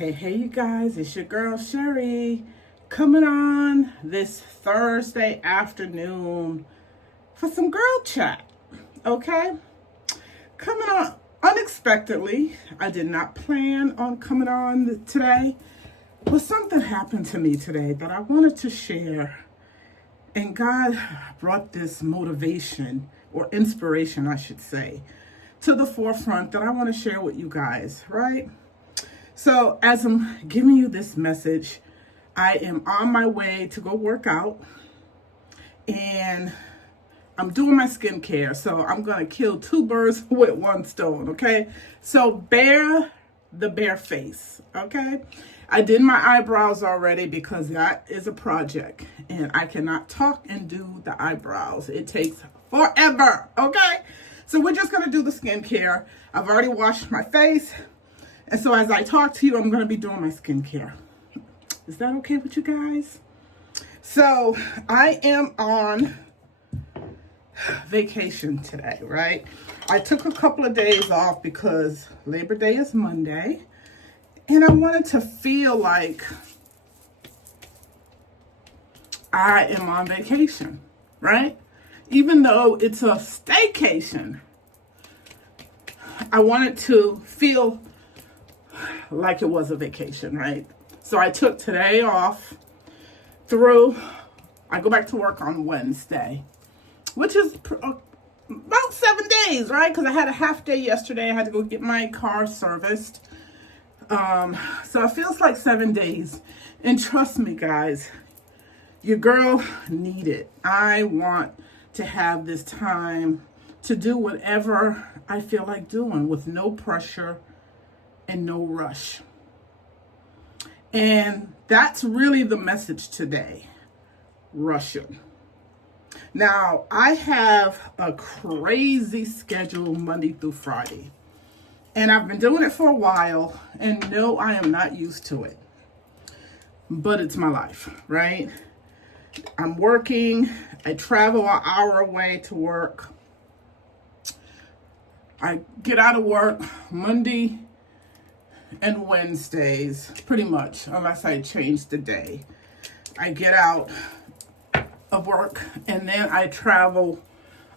Hey, you guys, it's your girl Sherry coming on this Thursday afternoon for some girl chat. Okay? Coming on unexpectedly. I did not plan on coming on today, but something happened to me today that I wanted to share. And God brought this motivation or inspiration, I should say, to the forefront that I want to share with you guys, right? So as I'm giving you this message, I am on my way to go work out and I'm doing my skincare. So I'm going to kill two birds with one stone, okay? So bare face, okay? I did my eyebrows already because that is a project and I cannot talk and do the eyebrows. It takes forever, okay? So we're just going to do the skincare. I've already washed my face. And so as I talk to you, I'm going to be doing my skincare. Is that okay with you guys? So I am on vacation today, right? I took a couple of days off because Labor Day is Monday. And I wanted to feel like I am on vacation, right? Even though it's a staycation, I wanted to feel like it was a vacation, right? So I took today off I go back to work on Wednesday, which is about 7 days, right? Because I had a half day yesterday. I had to go get my car serviced. So it feels like 7 days. And trust me, guys, your girl need it. I want to have this time to do whatever I feel like doing with no pressure and no rush. And that's really the message today. Rushing. Now, I have a crazy schedule Monday through Friday. And I've been doing it for a while. And no, I am not used to it. But it's my life, right? I'm working. I travel an hour away to work. I get out of work Monday and Wednesdays, pretty much, unless I change the day. I get out of work and then I travel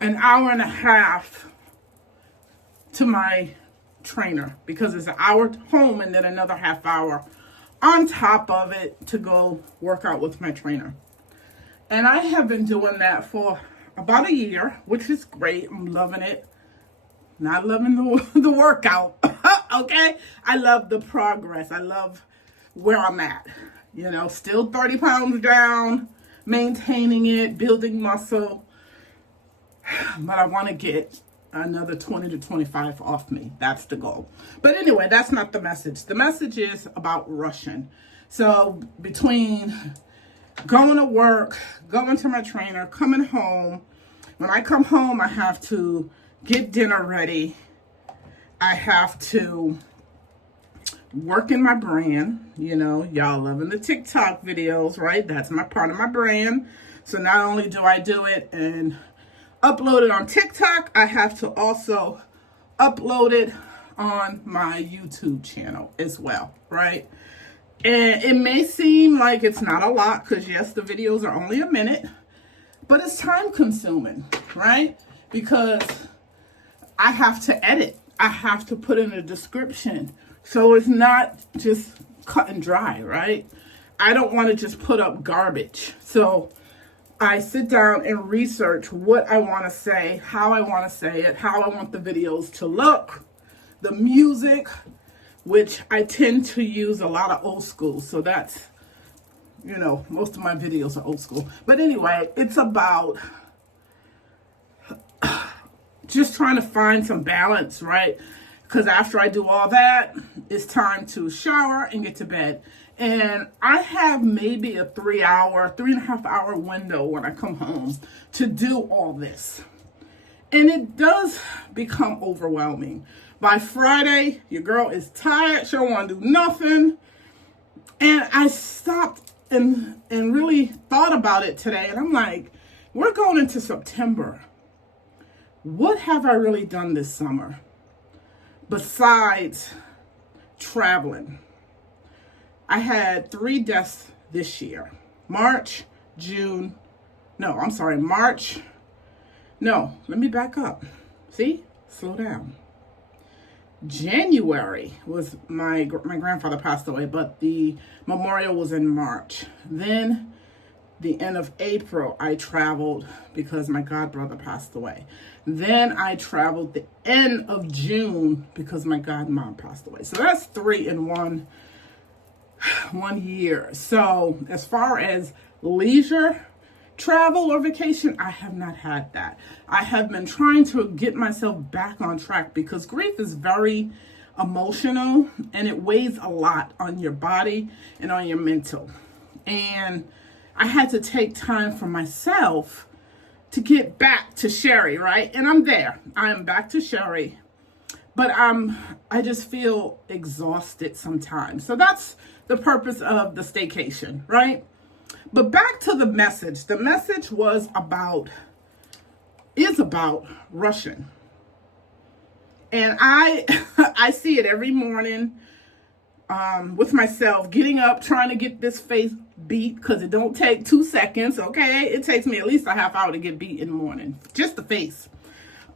an hour and a half to my trainer because it's an hour home and then another half hour on top of it to go work out with my trainer. And I have been doing that for about a year, which is great. I'm loving it. Not loving the workout, okay? I love the progress. I love where I'm at. You know, still 30 pounds down, maintaining it, building muscle. But I want to get another 20 to 25 off me. That's the goal. But anyway, that's not the message. The message is about rushing. So between going to work, going to my trainer, coming home, when I come home, I have to get dinner ready. I have to work in my brand. You know, y'all loving the TikTok videos, right? That's my part of my brand. So not only do I do it and upload it on TikTok, I have to also upload it on my YouTube channel as well, right? And it may seem like it's not a lot because yes, the videos are only a minute, but it's time consuming, right? Because I have to edit. I have to put in a description. So it's not just cut and dry, right? I don't want to just put up garbage. So I sit down and research what I want to say, how I want to say it, how I want the videos to look, the music, which I tend to use a lot of old school. So that's, you know, most of my videos are old school. But anyway, it's about just trying to find some balance, right? Because after I do all that, it's time to shower and get to bed. And I have maybe a 3.5 hour window when I come home to do all this. And it does become overwhelming. By Friday, your girl is tired. She don't want to do nothing. And I stopped and really thought about it today. And I'm like, we're going into September. What have I really done this summer besides traveling? I had 3 deaths this year. March, no, let me back up. See, slow down. January was my grandfather passed away, but the memorial was in March. Then the end of April, I traveled because my godbrother passed away. Then I traveled the end of June because my godmom passed away. So that's 3 in one year. So as far as leisure travel or vacation, I have not had that. I have been trying to get myself back on track because grief is very emotional and it weighs a lot on your body and on your mental. And I had to take time for myself to get back to Sherry, right? And I'm there. I am back to Sherry. But I just feel exhausted sometimes. So that's the purpose of the staycation, right? But back to the message. The message is about rushing. And I see it every morning with myself, getting up, trying to get this face beat, because it don't take 2 seconds, okay? It takes me at least a half hour to get beat in the morning. Just the face.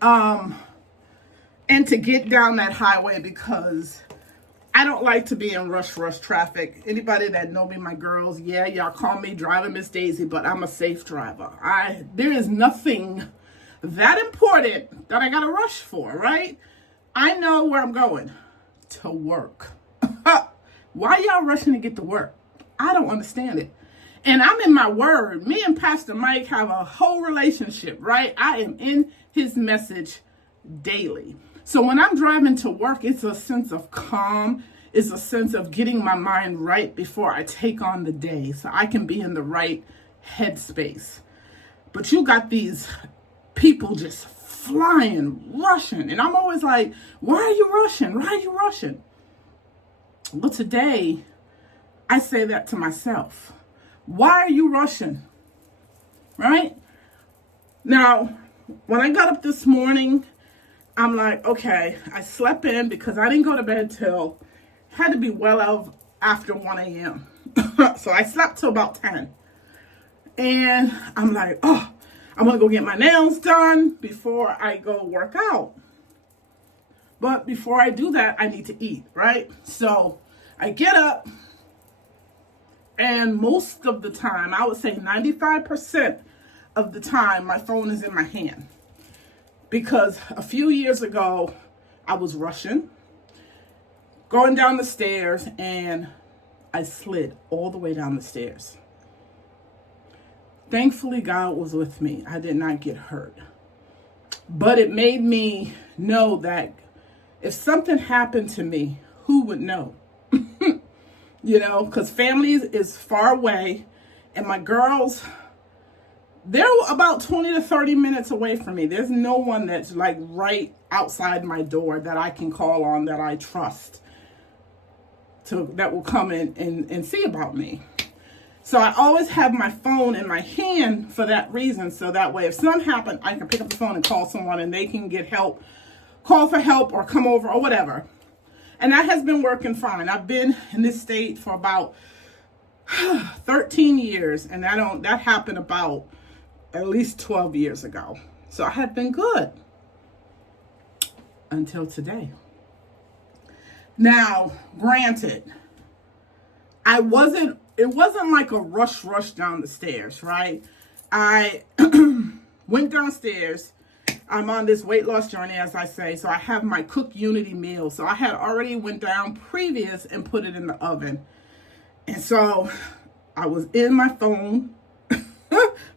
And to get down that highway because I don't like to be in rush traffic. Anybody that know me, my girls, yeah, y'all call me Driving Miss Daisy, but I'm a safe driver. There is nothing that important that I gotta rush for, right? I know where I'm going. To work. Why y'all rushing to get to work? I don't understand it. And I'm in my word. Me and Pastor Mike have a whole relationship, right? I am in his message daily. So when I'm driving to work, it's a sense of calm. It's a sense of getting my mind right before I take on the day so I can be in the right headspace. But you got these people just flying, rushing. And I'm always like, why are you rushing? Why are you rushing? Well, today, I say that to myself. Why are you rushing? Right? Now, when I got up this morning, I'm like, okay, I slept in because I didn't go to bed till, had to be well after 1 a.m. So I slept till about 10. And I'm like, oh, I'm going to go get my nails done before I go work out. But before I do that, I need to eat, right? So I get up, and most of the time, I would say 95% of the time, my phone is in my hand. Because a few years ago, I was rushing, going down the stairs, and I slid all the way down the stairs. Thankfully, God was with me. I did not get hurt. But it made me know that if something happened to me, who would know? You know, because family is far away, and my girls, they're about 20 to 30 minutes away from me. There's no one that's like right outside my door that I can call on that I trust that will come in and see about me. So I always have my phone in my hand for that reason. So that way, if something happened, I can pick up the phone and call someone and they can get help, call for help or come over or whatever. And that has been working fine. I've been in this state for about 13 years. And that happened about at least 12 years ago. So I have been good until today. Now, granted, it wasn't like a rush down the stairs, right? I went downstairs. I'm on this weight loss journey, as I say. So I have my Cook Unity meal. So I had already went down previous and put it in the oven. And so I was in my phone.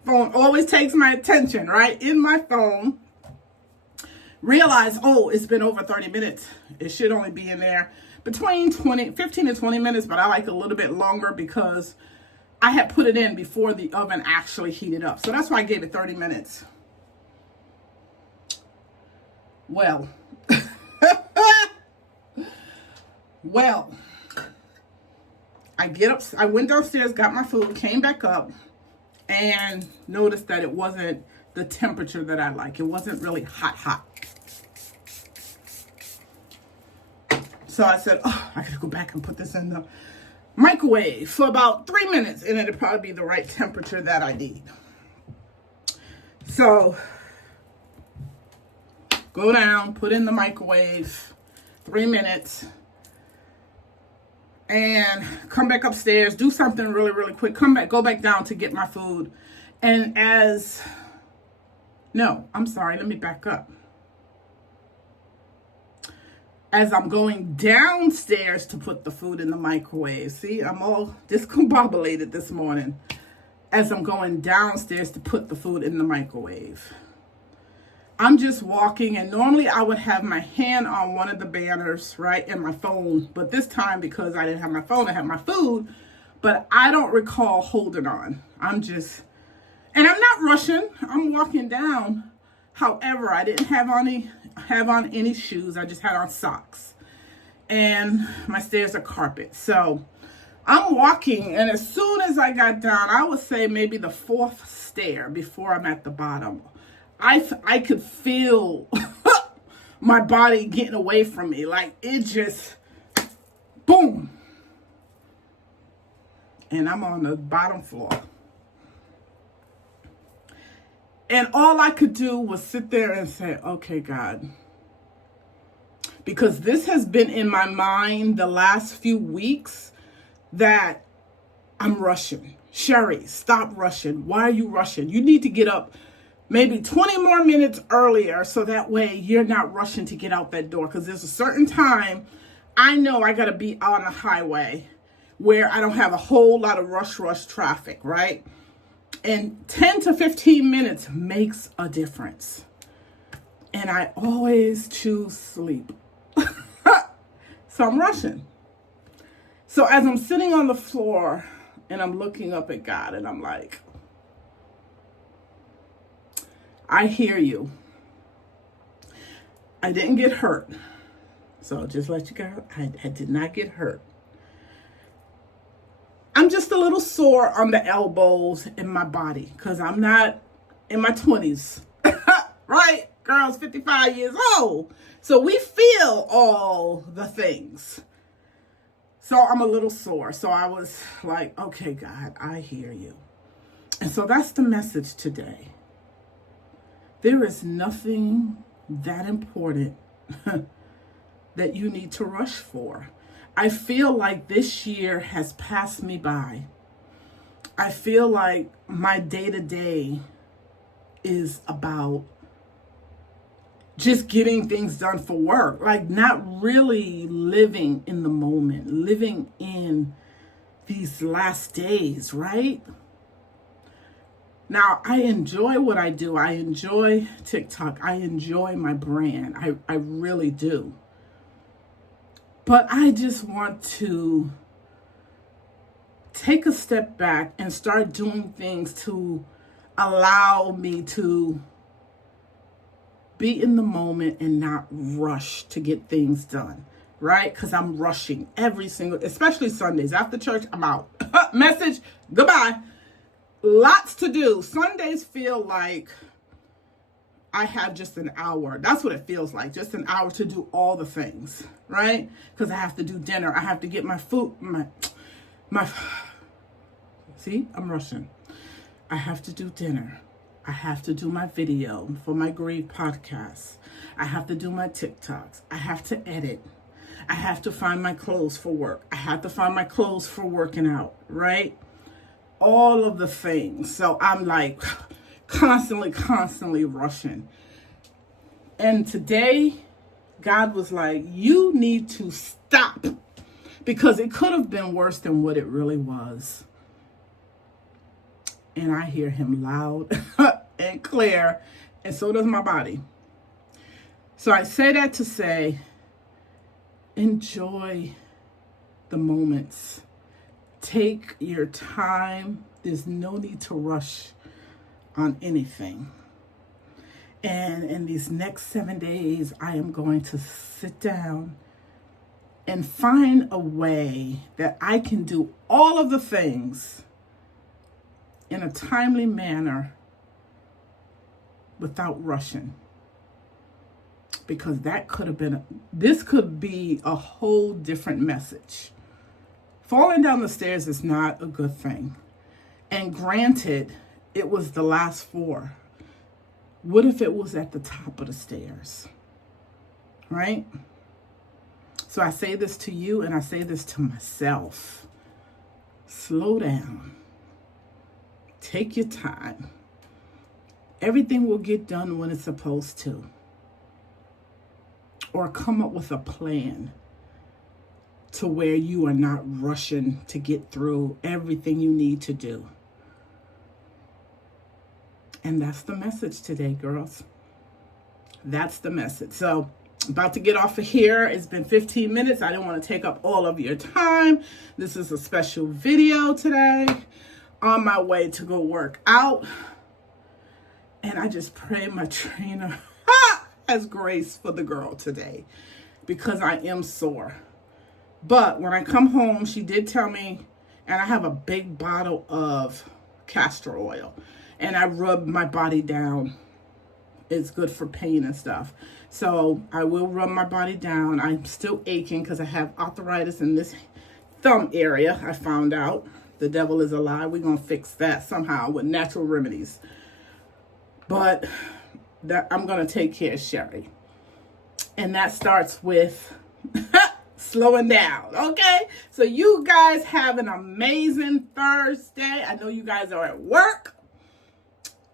Phone always takes my attention, right? In my phone. Realize, oh, it's been over 30 minutes. It should only be in there between 15 to 20 minutes, but I like a little bit longer because I had put it in before the oven actually heated up. So that's why I gave it 30 minutes. Well, I went downstairs, got my food, came back up, and noticed that it wasn't the temperature that I like. It wasn't really hot. So I said, oh, I gotta go back and put this in microwave for about 3 minutes, and it'll probably be the right temperature that I need. So go down, put in the microwave, 3 minutes, and come back upstairs, do something really, really quick, go back down to get my food. And let me back up. As I'm going downstairs to put the food in the microwave, see, I'm all discombobulated this morning. As I'm going downstairs to put the food in the microwave, I'm just walking, and normally I would have my hand on one of the banners, right, and my phone. But this time, because I didn't have my phone, I had my food. But I don't recall holding on. And I'm not rushing. I'm walking down. However, I didn't have on any shoes. I just had on socks. And my stairs are carpet. So I'm walking, and as soon as I got down, I would say maybe the 4th stair before I'm at the bottom, I could feel my body getting away from me. Like, it just, boom. And I'm on the bottom floor. And all I could do was sit there and say, okay, God. Because this has been in my mind the last few weeks that I'm rushing. Sherry, stop rushing. Why are you rushing? You need to get up maybe 20 more minutes earlier, so that way you're not rushing to get out that door. Because there's a certain time I know I got to be on the highway where I don't have a whole lot of rush traffic, right? And 10 to 15 minutes makes a difference. And I always choose sleep. So I'm rushing. So as I'm sitting on the floor and I'm looking up at God, and I'm like, I hear you. I didn't get hurt. So just let you go. I did not get hurt. I'm just a little sore on the elbows in my body because I'm not in my 20s. Right? Girls 55 years old. So we feel all the things. So I'm a little sore. So I was like, okay, God, I hear you. And so that's the message today. There is nothing that important that you need to rush for. I feel like this year has passed me by. I feel like my day-to-day is about just getting things done for work, like not really living in the moment, living in these last days, right? Now, I enjoy what I do. I enjoy TikTok. I enjoy my brand. I really do. But I just want to take a step back and start doing things to allow me to be in the moment and not rush to get things done, right? Because I'm rushing every single, especially Sundays. After church, I'm out. Message, goodbye. Lots to do. Sundays feel like I have just an hour. That's what it feels like. Just an hour to do all the things, right? Because I have to do dinner. I have to get my food, see, I'm rushing. I have to do dinner. I have to do my video for my Grieve podcast. I have to do my TikToks. I have to edit. I have to find my clothes for work. I have to find my clothes for working out, right? All of the things. So I'm like constantly rushing. And today, God was like, you need to stop, because it could have been worse than what it really was. And I hear him loud and clear, and so does my body. So I say that to say, enjoy the moments. Take your time. There's no need to rush on anything. And in these next 7 days, I am going to sit down and find a way that I can do all of the things in a timely manner without rushing. Because that could have been, this could be a whole different message Falling down the stairs is not a good thing. And granted, it was the last 4. What if it was at the top of the stairs? Right? So I say this to you and I say this to myself. Slow down. Take your time. Everything will get done when it's supposed to. Or come up with a plan to where you are not rushing to get through everything you need to do. And that's the message today, girls. That's the message. So, about to get off of here. It's been 15 minutes. I didn't want to take up all of your time. This is a special video today. On my way to go work out. And I just pray my trainer has grace for the girl today. Because I am sore. But when I come home, she did tell me, and I have a big bottle of castor oil. And I rub my body down. It's good for pain and stuff. So I will rub my body down. I'm still aching because I have arthritis in this thumb area. I found out. The devil is a lie. We're going to fix that somehow with natural remedies. But that I'm going to take care of Sherry. And that starts with slowing down, okay? So you guys have an amazing Thursday. I know you guys are at work.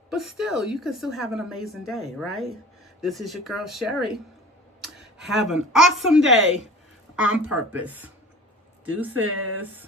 But still, you can still have an amazing day, right? This is your girl, Sherry. Have an awesome day on purpose. Deuces.